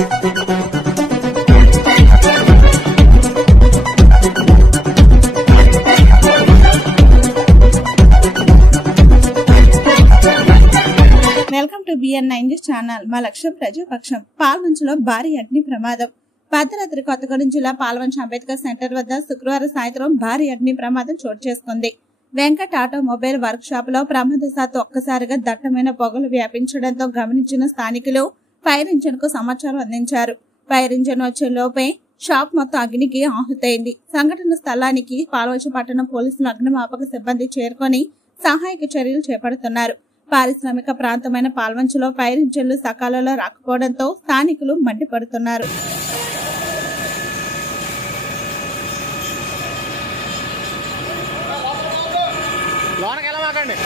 Welcome to BN9 news channel. మా లక్ష్యం ప్రజాపక్షం. పాల్వంచలో భారీ అగ్ని ప్రమాదం. భద్రాద్రి కొత్తగూడెం జిల్లా పాల్వంచ అంబేద్కర్ సెంటర్ వద్ద శుక్రవారం సాయంత్రం భారీ అగ్ని ప్రమాదం చోటు చేసుకుంది. వెంకట్ ఆటోమొబైల్ వర్క్ షాప్ లో ప్రమాదశాత్తు ఒక్కసారిగా దట్టమైన పొగలు వ్యాపించడంతో గమనించిన స్థానికులు ఫైర్ ఇంజిన్ కు సమాచారం అందించారు. ఫైర్ ఇంజిన్ వచ్చే లోపే షాప్ మొత్తం అగ్నికి ఆహుతైంది. సంఘటన స్థలానికి పాల్వంచ పట్టణం పోలీసులు అగ్నిమాపక సిబ్బంది చేరుకొని సహాయక చర్యలు చేపడుతున్నారు. పారిశ్రామిక ప్రాంతమైన పాల్వంచలో ఫైర్ ఇంజిన్లు సకాలంలో రాకపోవడంతో స్థానికులు మండిపడుతున్నారు. లోనకి వెళ్ళమాకండి.